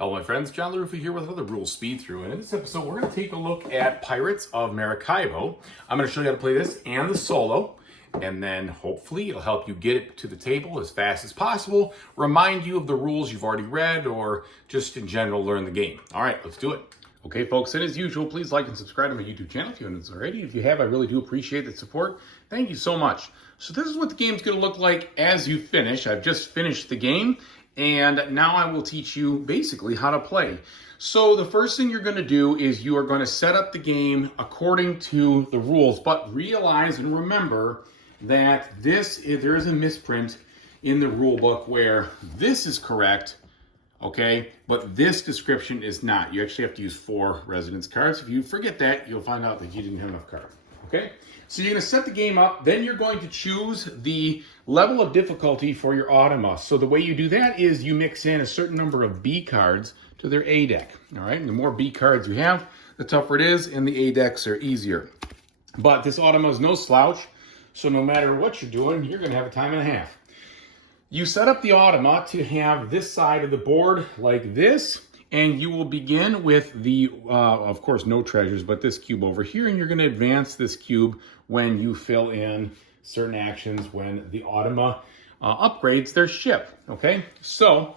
Hello my friends, John LaRuffa here with another Rules Speed Through, and in this episode we're going to take a look at Pirates of Maracaibo. I'm going to show you how to play this and the solo, and then hopefully it'll help you get it to the table as fast as possible, remind you of the rules you've already read, or just in general learn the game. Alright, let's do it. Okay folks, and as usual, please like and subscribe to my YouTube channel if you haven't already. If you have, I really do appreciate the support. Thank you so much. So this is what the game's going to look like as you finish. I've just finished the game. And now I will teach you basically how to play. So the first thing you're going to do is you are going to set up the game according to the rules, but realize and remember that there is a misprint in the rule book where this is correct, okay, but this description is not. You actually have to use 4 residence cards. If you forget that, you'll find out that you didn't have enough cards. Okay, so you're going to set the game up, then you're going to choose the level of difficulty for your Automata. So the way you do that is you mix in a certain number of B cards to their A deck. All right, and the more B cards you have, the tougher it is, and the A decks are easier. But this Automata is no slouch, so no matter what you're doing, you're going to have a time and a half. You set up the Automata to have this side of the board like this, and you will begin with the, of course, no treasures, but this cube over here, and you're going to advance this cube when you fill in certain actions when the Automata upgrades their ship, okay? So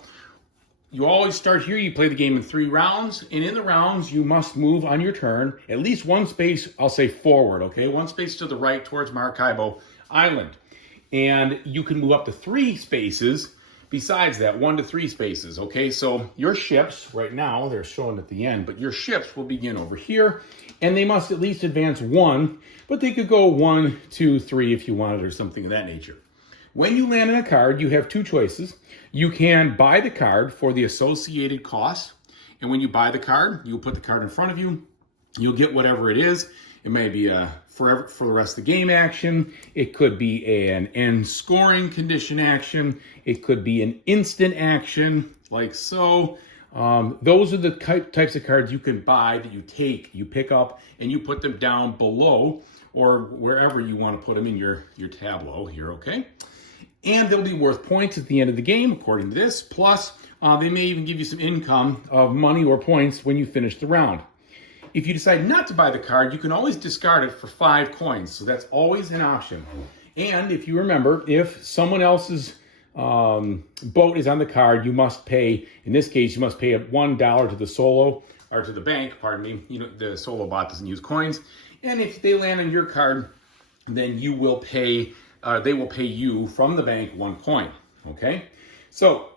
you always start here. You play the game in 3 rounds, and in the rounds, you must move on your turn at least 1 space, I'll say forward, okay? 1 space to the right towards Maracaibo Island. And you can move up to 3 spaces besides that, 1 to 3 spaces, okay? So your ships, right now, they're shown at the end, but your ships will begin over here, and they must at least advance 1, but they could go 1, 2, 3 if you wanted, or something of that nature. When you land on a card, you have 2 choices. You can buy the card for the associated cost, and when you buy the card, you'll put the card in front of you. You'll get whatever it is. It may be a for the rest of the game action. It could be an end scoring condition action. It could be an instant action, like so. Those are the types of cards you can buy that you pick up, and you put them down below or wherever you want to put them in your tableau here, okay? And they'll be worth points at the end of the game, according to this. Plus, they may even give you some income of money or points when you finish the round. If you decide not to buy the card, you can always discard it for 5 coins. So that's always an option. And if you remember, if someone else's boat is on the card, you must pay, in this case, you must pay $1 to the solo, or to the bank, pardon me. You know, the solo bot doesn't use coins. And if they land on your card, then you will pay, they will pay you from the bank 1 coin, okay? So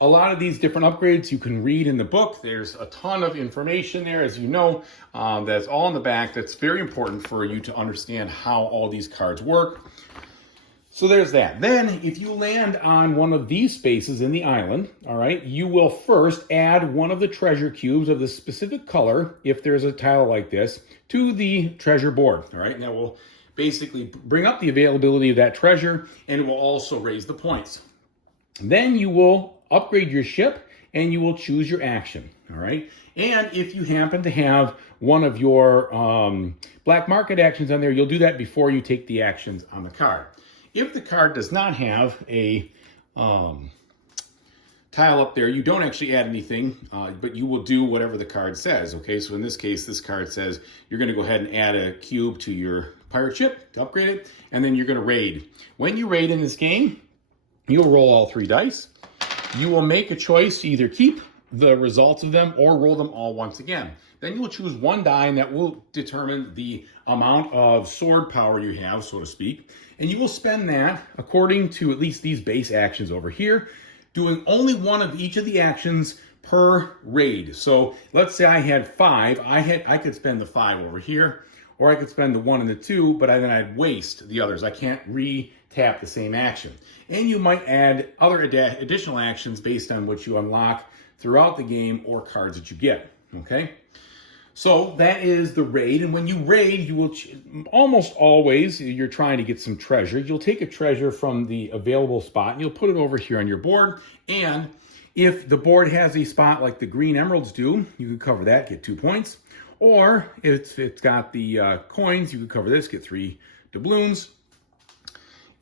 a lot of these different upgrades you can read in the book. There's a ton of information there, as you know, that's all in the back. That's very important for you to understand how all these cards work. So there's that. Then, if you land on one of these spaces in the island, all right, you will first add one of the treasure cubes of the specific color, if there's a tile like this, to the treasure board, all right? And that will basically bring up the availability of that treasure, and it will also raise the points. Then you will upgrade your ship, and you will choose your action, all right? And if you happen to have one of your black market actions on there, you'll do that before you take the actions on the card. If the card does not have a tile up there, you don't actually add anything, but you will do whatever the card says, okay? So in this case, this card says you're going to go ahead and add a cube to your pirate ship to upgrade it, and then you're going to raid. When you raid in this game, you'll roll all 3 dice. You will make a choice to either keep the results of them or roll them all once again. Then you will choose 1 die, and that will determine the amount of sword power you have, so to speak. And you will spend that according to at least these base actions over here, doing only 1 of each of the actions per raid. So let's say I had 5. I could spend the 5 over here, or I could spend the 1 and the 2, but then I'd waste the others. I can't re-tap the same action. And you might add other additional actions based on what you unlock throughout the game or cards that you get, okay? So that is the raid, and when you raid, you will almost always, you're trying to get some treasure. You'll take a treasure from the available spot, and you'll put it over here on your board, and if the board has a spot like the green emeralds do, you can cover that, get 2 points. Or if it's got the coins, you can cover this, get 3 doubloons.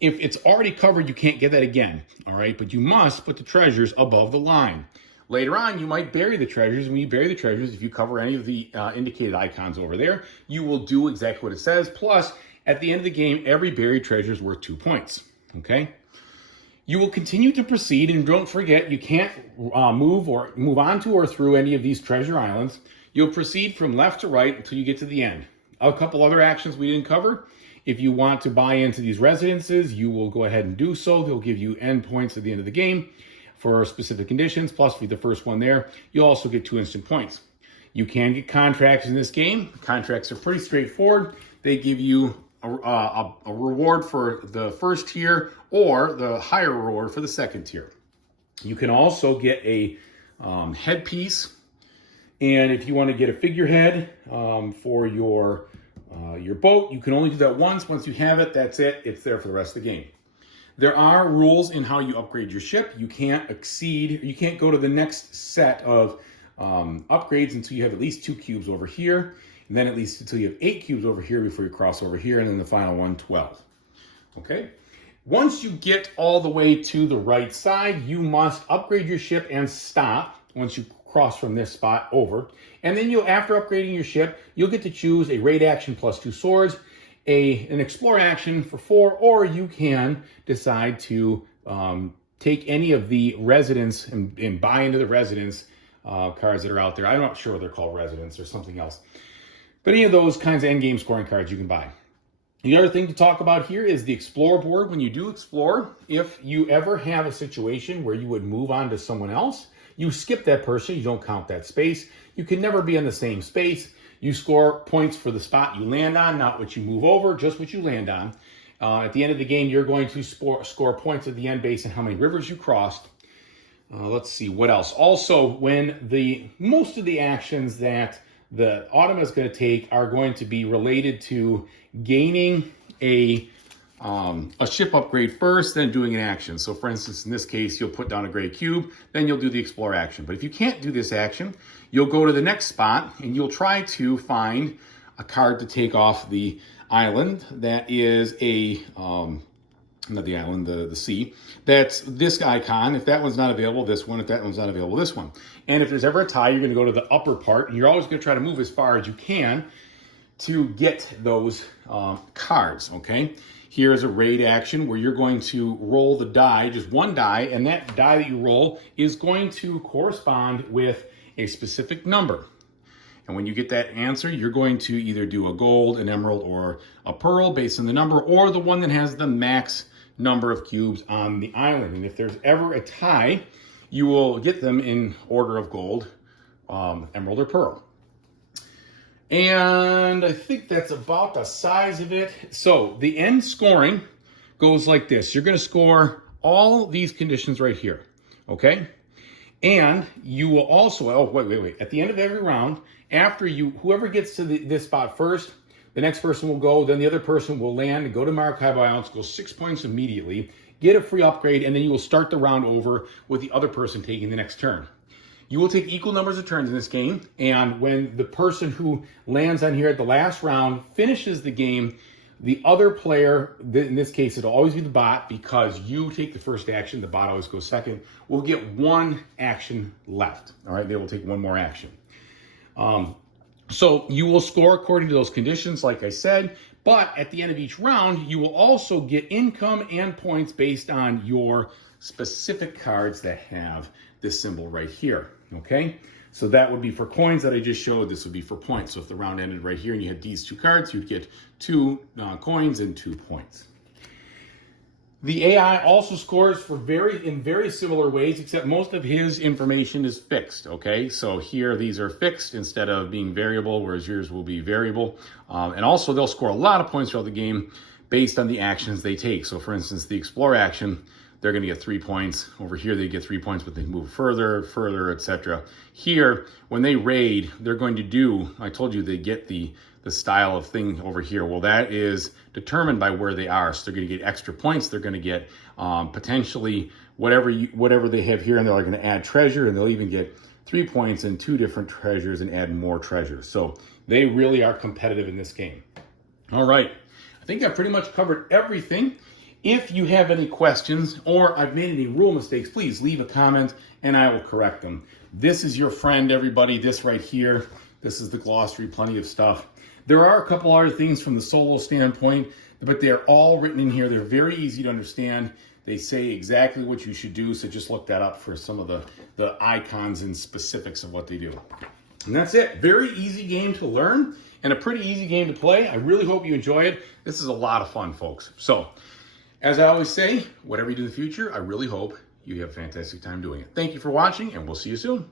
If it's already covered, you can't get that again, all right? But you must put the treasures above the line. Later on, you might bury the treasures. When you bury the treasures, if you cover any of the indicated icons over there, you will do exactly what it says. Plus, at the end of the game, every buried treasure is worth 2 points, okay? You will continue to proceed, and don't forget, you can't move onto or through any of these treasure islands. You'll proceed from left to right until you get to the end. A couple other actions we didn't cover. If you want to buy into these residences, you will go ahead and do so. They'll give you end points at the end of the game for specific conditions, plus for the first one there, you'll also get 2 instant points. You can get contracts in this game. Contracts are pretty straightforward. They give you a reward for the first tier or the higher reward for the second tier. You can also get a headpiece, and if you want to get a figurehead for your boat, you can only do that once. Once you have it, that's it. It's there for the rest of the game. There are rules in how you upgrade your ship. You can't go to the next set of upgrades until you have at least 2 cubes over here, and then at least until you have 8 cubes over here before you cross over here, and then the final one, 12. Okay? Once you get all the way to the right side, you must upgrade your ship and stop once you cross from this spot over. And then after upgrading your ship, you'll get to choose a raid action plus 2 swords, an explore action for 4, or you can decide to take any of the residence and buy into the residence cards that are out there. I'm not sure what they're called, residence or something else. But any of those kinds of end game scoring cards you can buy. The other thing to talk about here is the explore board. When you do explore, if you ever have a situation where you would move on to someone else, you skip that person, you don't count that space. You can never be in the same space. You score points for the spot you land on, not what you move over, just what you land on. At the end of the game, you're going to score points at the end based on how many rivers you crossed. Let's see, what else? Also, when most of the actions that the Automata is going to take are going to be related to gaining a ship upgrade first, then doing an action. So for instance, in this case, you'll put down a gray cube, then you'll do the explore action. But if you can't do this action, you'll go to the next spot and you'll try to find a card to take off the island that is not the island, the sea. That's this icon. If that one's not available, this one. If that one's not available, this one. And if there's ever a tie, you're going to go to the upper part, and you're always going to try to move as far as you can to get those cards, okay? Here's a raid action where you're going to roll the die, just one die, and that die that you roll is going to correspond with a specific number. And when you get that answer, you're going to either do a gold, an emerald, or a pearl based on the number, or the one that has the max number of cubes on the island. And if there's ever a tie, you will get them in order of gold, emerald, or pearl. And I think that's about the size of it. So the end scoring goes like this. You're going to score all these conditions right here, okay? And you will also, oh, wait. At the end of every round, after whoever gets to this spot first, the next person will go, then the other person will land and go to Maracaibo Islands, go 6 points immediately, get a free upgrade, and then you will start the round over with the other person taking the next turn. You will take equal numbers of turns in this game, and when the person who lands on here at the last round finishes the game, the other player, in this case it'll always be the bot, because you take the first action, the bot always goes second, will get one action left. All right, they will take one more action. So you will score according to those conditions, like I said, but at the end of each round, you will also get income and points based on your specific cards that have this symbol right here, okay? So that would be for coins that I just showed. This would be for points. So if the round ended right here and you had these 2 cards, you'd get 2 coins and 2 points. The AI also scores in very similar ways, except most of his information is fixed, okay? So here, these are fixed instead of being variable, whereas yours will be variable. And also, they'll score a lot of points throughout the game based on the actions they take. So for instance, the explore action, they're going to get 3 points. Over here, they get 3 points, but they move further, etc. Here, when they raid, they're going to do, I told you they get the style of thing over here. Well, that is determined by where they are. So they're going to get extra points. They're going to get potentially whatever they have here, and they're going to add treasure, and they'll even get 3 points and 2 different treasures and add more treasures. So they really are competitive in this game. All right. I think I pretty much covered everything. If you have any questions or I've made any rule mistakes, please leave a comment and I will correct them. This is your friend, everybody. This right here, this is the glossary, plenty of stuff. There are a couple other things from the solo standpoint, but they're all written in here. They're very easy to understand. They say exactly what you should do, so just look that up for some of the icons and specifics of what they do. And that's it. Very easy game to learn and a pretty easy game to play. I really hope you enjoy it. This is a lot of fun, folks. So, as I always say, whatever you do in the future, I really hope you have a fantastic time doing it. Thank you for watching, and we'll see you soon.